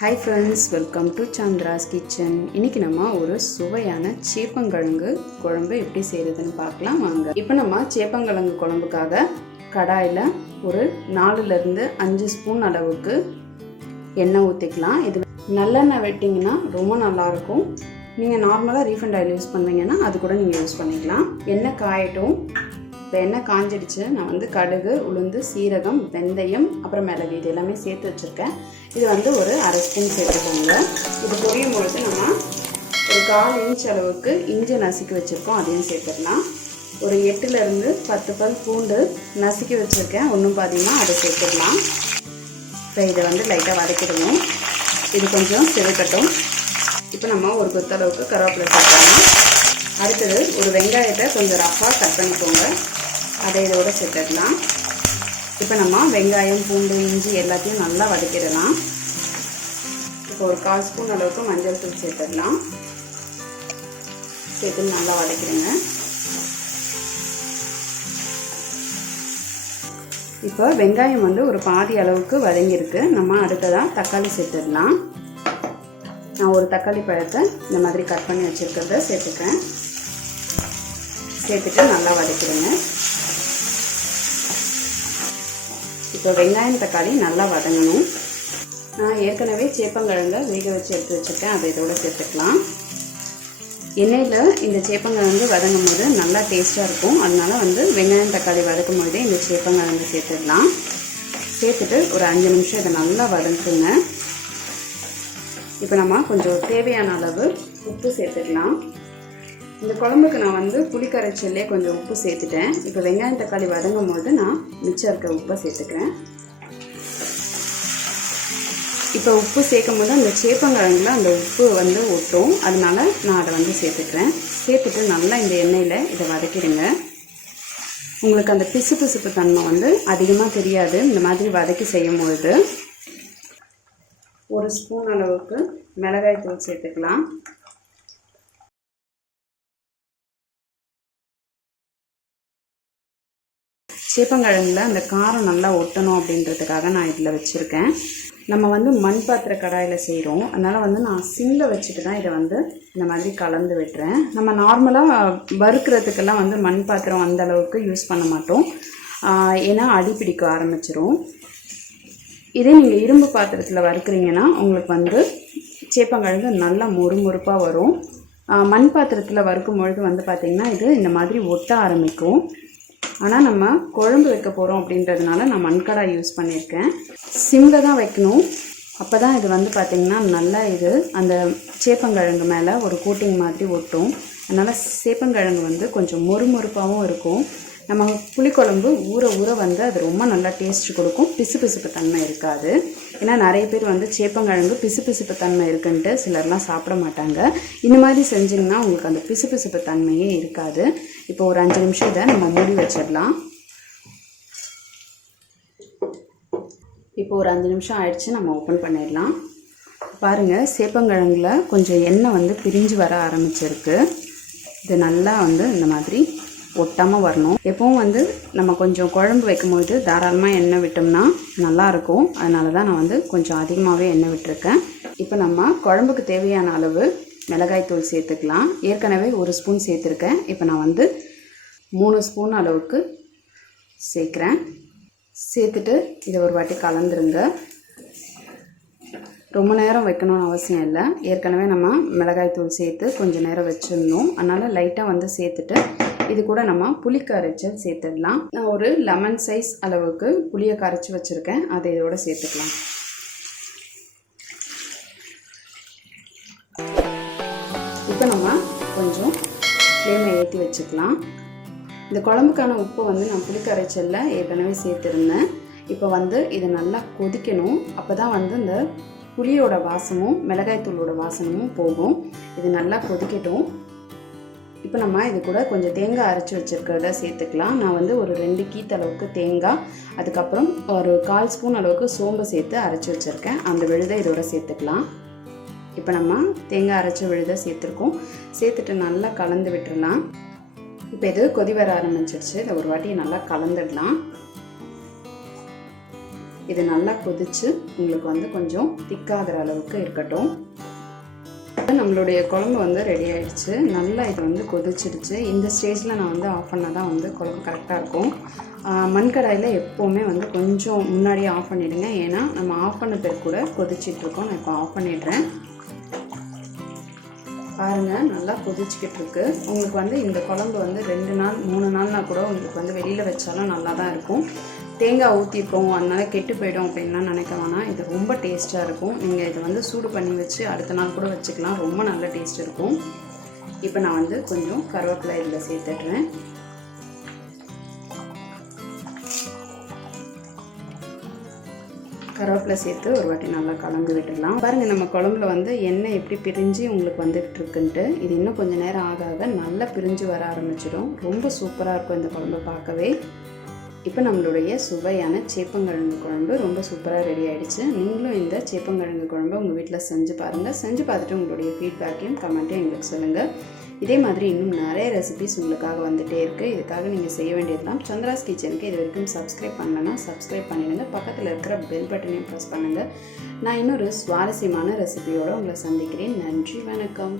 Hi friends, welcome to chandra'skitchen. இன்னைக்கு நம்ம ஒரு சுவையான சேப்பங்கிழங்கு குழம்பு எப்படி செய்யறதுன்னு பார்க்கலாம் வாங்க. இப்போ நம்ம சேப்பங்கிழங்கு குழம்புக்காக கடாயில ஒரு 4 ல இருந்து 5 ஸ்பூன் அளவுக்கு எண்ணெய் ஊத்திக்கலாம். இது நல்லெண்ணெய் வெட்டிங்கன்னா ரொம்ப நல்லா இருக்கும். நீங்க நார்மலா ரீஃபைண்ட் ஆயில் யூஸ் பண்ணுவீங்கன்னா அது கூட நீங்க யூஸ் பண்ணிக்கலாம். எண்ணெய் காயட்டும். இப்போ எண்ணெய் காஞ்சிடுச்சு. நான் வந்து கடுகு, உளுந்து, சீரகம், வெந்தயம், அப்புறம் மிளகு இது எல்லாமே சேர்த்து வச்சுருக்கேன். இது வந்து ஒரு 1/2 ஸ்பூன் சேர்த்துக்கோங்க. இது பொரியும் பொழுது நம்ம ஒரு 1/4 இன்ச் அளவுக்கு இஞ்சி நசுக்கி வச்சுருக்கோம், அதையும் சேர்த்துடலாம். ஒரு 8 ல இருந்து 10 பல் பூண்டு நசுக்கி வச்சுருக்கேன், ஒன்றும் பார்த்தீங்கன்னா அதை சேர்த்துடலாம். இப்போ இதை வந்து லைட்டாக வதக்கிடணும். இது கொஞ்சம் செவக்கட்டும். இப்போ நம்ம ஒரு கொத்தளவுக்கு கருவேப்பிலை சேர்த்துக்கலாம். அடுத்தது ஒரு வெங்காயத்தை கொஞ்சம் ரஃப்பாக கட் பண்ணிக்கோங்க, அதை இதோட சேர்த்துடலாம். இப்போ நம்ம வெங்காயம், பூண்டு, இஞ்சி எல்லாத்தையும் நல்லா வதக்கிடலாம். இப்போ ஒரு 1/4 ஸ்பூன் அளவுக்கு மஞ்சள் தூள் சேர்த்துடலாம். சேர்த்து நல்லா வதக்கிடுங்க. இப்போ வெங்காயம் வந்து ஒரு பாதி அளவுக்கு வதங்கியிருக்கு. நம்ம அடுத்ததாக தக்காளி சேர்த்துடலாம். நான் ஒரு தக்காளி பழத்தை இந்த மாதிரி கட் பண்ணி வச்சுருக்கிறத சேர்த்துக்கிறேன். சேர்த்துட்டு நல்லா வதக்கிடுங்க. இப்போ வெங்காயம் தக்காளி நல்லா வதங்கணும். நான் ஏற்கனவே சேப்பங்கிழங்கை வேக வச்சு எடுத்து வச்சுருக்கேன், அதை இதோட சேர்த்துக்கலாம். எண்ணெயில் இந்த சேப்பங்கிழங்கு வதங்கும் போது நல்லா டேஸ்ட்டாக இருக்கும். அதனால வந்து வெங்காயம் தக்காளி வதக்கும் போதே இந்த சேப்பங்கிழங்கு சேர்த்துடலாம். சேர்த்துட்டு ஒரு 5 நிமிஷம் இதை நல்லா வதக்குங்க. இப்போ நம்ம கொஞ்சம் தேவையான அளவு உப்பு சேர்த்துக்கலாம். இந்த குழம்புக்கு நான் வந்து புளி கரைச்சல்லே கொஞ்சம் உப்பு சேர்த்துட்டேன். இப்போ வெங்காயம் தக்காளி வதங்கும் போது நான் மிச்சம் இருக்க உப்பை சேர்த்துக்கிறேன். இப்போ உப்பு சேர்க்கும் போது அந்த சேப்பங்கிழங்குல அந்த உப்பு வந்து ஒட்டும், அதனால நான் அதை வந்து சேர்த்துக்கிறேன். சேர்த்துட்டு நல்லா இந்த எண்ணெயில் இதை வதக்கிடுங்க. உங்களுக்கு அந்த பிசுபிசுப்பு தன்மை வந்து அதிகமாக தெரியாது இந்த மாதிரி வதக்கி செய்யும் பொழுது. ஒரு ஸ்பூன் அளவுக்கு மிளகாய் தூள் சேர்த்துக்கலாம். சேப்பங்கிழங்குல அந்த காரம் நல்லா ஒட்டணும் அப்படின்றதுக்காக நான் இதில் வச்சுருக்கேன். நம்ம வந்து மண் பாத்திர கடாயில் செய்கிறோம், அதனால் வந்து நான் சிம்மில் வச்சுட்டு தான் இதை வந்து இந்த மாதிரி கலந்து விட்டுறேன். நம்ம நார்மலாக வறுக்கிறதுக்கெல்லாம் வந்து மண் பாத்திரம் அந்த அளவுக்கு யூஸ் பண்ண மாட்டோம், ஏன்னா அடி பிடிக்க ஆரம்பிச்சிரும். இதே நீங்கள் இரும்பு பாத்திரத்தில் வறுக்கிறீங்கன்னா உங்களுக்கு வந்து சேப்பங்கிழங்கு நல்லா மொறுமொறுப்பாக வரும். மண் பாத்திரத்தில் வறுக்கும் பொழுது வந்து பார்த்திங்கன்னா இது இந்த மாதிரி ஒட்ட ஆரம்பிக்கும். ஆனால் நம்ம குழம்பு வைக்க போகிறோம் அப்படின்றதுனால நான் மண்கடாய் யூஸ் பண்ணியிருக்கேன். சிம்மில் தான் வைக்கணும், அப்போ தான் இது வந்து பார்த்திங்கன்னா நல்லா இது அந்த சேப்பங்கிழங்கு மேலே ஒரு கோட்டிங் மாதிரி ஒட்டும். அதனால் சேப்பங்கிழங்கு வந்து கொஞ்சம் மொறுமொறுப்பாகவும் இருக்கும். நம்ம புளிக்குழம்பு ஊற ஊற வந்து அது ரொம்ப நல்லா டேஸ்ட் கொடுக்கும், பிசுபிசுப்பு தன்மை இருக்காது. ஏன்னா நிறைய பேர் வந்து சேப்பங்கிழங்கு பிசுபிசுப்பு தன்மை இருக்குன்ட்டு சிலர்லாம் சாப்பிட மாட்டாங்க. இந்த மாதிரி செஞ்சிங்கன்னா உங்களுக்கு அந்த பிசுபிசுப்பு தன்மையே இருக்காது. இப்போ ஒரு 5 நிமிஷம் இதை நம்ம மூடி வச்சிடலாம். இப்போ ஒரு 5 நிமிஷம் ஆயிடுச்சு, நம்ம ஓப்பன் பண்ணிடலாம். பாருங்கள், சேப்பங்கிழங்குல கொஞ்சம் எண்ணெய் வந்து பிரிஞ்சு வர ஆரம்பிச்சிருக்கு. இது நல்லா வந்து இந்த மாதிரி ஒட்டாமல் வரணும். எப்பவும் வந்து நம்ம கொஞ்சம் குழம்பு வைக்கும்போது தாராளமாக எண்ணெய் விட்டோம்னா நல்லாயிருக்கும். அதனால தான் நான் வந்து கொஞ்சம் அதிகமாகவே எண்ணெய் விட்டுருக்கேன். இப்போ நம்ம குழம்புக்கு தேவையான அளவு மிளகாய் தூள் சேர்த்துக்கலாம். ஏற்கனவே 1 ஸ்பூன் சேர்த்துருக்கேன். இப்போ நான் வந்து 3 ஸ்பூன் அளவுக்கு சேர்க்குறேன். சேர்த்துட்டு இதை ஒரு வாட்டி கலந்துருங்க. ரொம்ப நேரம் வைக்கணும்னு அவசியம் இல்லை. ஏற்கனவே நம்ம மிளகாய் தூள் சேர்த்து கொஞ்சம் நேரம் வச்சுருந்தோம், அதனால் லைட்டாக வந்து சேர்த்துட்டு இது கூட நம்ம புளி கரைச்சல் சேர்த்துடலாம். நான் ஒரு லெமன் சைஸ் அளவுக்கு புளியை கரைச்சி வச்சுருக்கேன், அதை இதோட சேர்த்துக்கலாம். இப்போ நம்ம கொஞ்சம் ஃப்ளேமை ஏற்றி வச்சுக்கலாம். இந்த குழம்புக்கான உப்பு வந்து நான் புளி கரைச்சலில் ஏற்கனவே சேர்த்துருந்தேன். இப்போ வந்து இதை நல்லா கொதிக்கணும். அப்போ தான் வந்து இந்த புளியோட வாசமும் மிளகாய் தூளோட வாசமும் போகும். இது நல்லா கொதிக்கட்டும். இப்போ நம்ம இது கூட கொஞ்சம் தேங்காய் அரைச்சி வச்சுருக்கிறத சேர்த்துக்கலாம். நான் வந்து ஒரு 2 கீத்தளவுக்கு தேங்காய், அதுக்கப்புறம் ஒரு 1/4 ஸ்பூன் அளவுக்கு சோம்பு சேர்த்து அரைச்சி வச்சுருக்கேன். அந்த விழுதை இதோட சேர்த்துக்கலாம். இப்போ நம்ம தேங்காய் அரைச்ச விழுதை சேர்த்துருக்கோம். சேர்த்துட்டு நல்லா கலந்து விட்டுடலாம். இப்போ இது கொதி வர ஆரம்பிச்சிருச்சு. இதை ஒரு வாட்டி நல்லா கலந்துடலாம். இது நல்லா கொதித்து உங்களுக்கு வந்து கொஞ்சம் திக்காகிற அளவுக்கு இருக்கட்டும். நம்மளுடைய குழம்பு வந்து ரெடி ஆகிடுச்சு. நல்லா இது வந்து கொதிச்சிடுச்சு. இந்த ஸ்டேஜில் நான் வந்து ஆஃப் பண்ணால் தான் வந்து குழம்பு கரெக்டாக இருக்கும். மண்கடாயில் எப்போவுமே வந்து கொஞ்சம் முன்னாடியே ஆஃப் பண்ணிவிடுங்க. ஏன்னா நம்ம ஆஃப் பண்ண பேர் கூட கொதிச்சிட்ருக்கோம். நான் இப்போ ஆஃப் பண்ணிடுறேன். பாருங்கள், நல்லா கொதிச்சிக்கிட்டு இருக்கு. உங்களுக்கு வந்து இந்த குழம்பு வந்து 2 நாள் 3 நாள்னா கூட உங்களுக்கு வந்து வெளியில் வச்சாலும் நல்லா தான் இருக்கும். தேங்காய் ஊற்றிருக்கோம் அதனால் கெட்டு போயிடும் அப்படின்லாம் நினைக்க வேணாம். இது ரொம்ப டேஸ்ட்டாக இருக்கும். நீங்கள் இதை வந்து சூடு பண்ணி வச்சு அடுத்த நாள் கூட வச்சுக்கலாம். ரொம்ப நல்ல டேஸ்ட் இருக்கும். இப்போ நான் வந்து கொஞ்சம் கருவேப்பிலை இதில் சேர்த்துடுறேன். கருவேப்பிலை சேர்த்து ஒரு வாட்டி நல்லா கலந்து விட்டுடலாம். பாருங்கள், நம்ம குழம்புல வந்து எண்ணெய் எப்படி பிரிஞ்சு உங்களுக்கு வந்துட்டு இருக்குன்ட்டு. இது இன்னும் கொஞ்சம் நேரம் ஆக ஆக நல்லா பிரிஞ்சு வர ஆரம்பிச்சிடும். ரொம்ப சூப்பராக இருக்கும் இந்த குழம்பு பார்க்கவே. இப்போ நம்மளுடைய சுவையான சேப்பங்கிழங்கு குழம்பு ரொம்ப சூப்பராக ரெடி ஆகிடுச்சு. நீங்களும் இந்த சேப்பங்கிழங்கு குழம்பு உங்கள் வீட்டில் செஞ்சு பாருங்கள். செஞ்சு பார்த்துட்டு உங்களுடைய ஃபீட்பேக்கையும் கமெண்ட்டையும் எங்களுக்கு சொல்லுங்கள். இதே மாதிரி இன்னும் நிறைய ரெசிபிஸ் உங்களுக்காக வந்துகிட்டே இருக்குது. இதுக்காக நீங்கள் செய்ய வேண்டியதெல்லாம் சந்திராஸ் கிச்சனுக்கு இது வரைக்கும் சப்ஸ்கிரைப் பண்ணலன்னா சப்ஸ்கிரைப் பண்ணிடுங்க. பக்கத்தில் இருக்கிற பெல் பட்டனையும் ப்ரெஸ் பண்ணுங்கள். நான் இன்னொரு சுவாரஸ்யமான ரெசிபியோடு உங்களை சந்திக்கிறேன். நன்றி, வணக்கம்.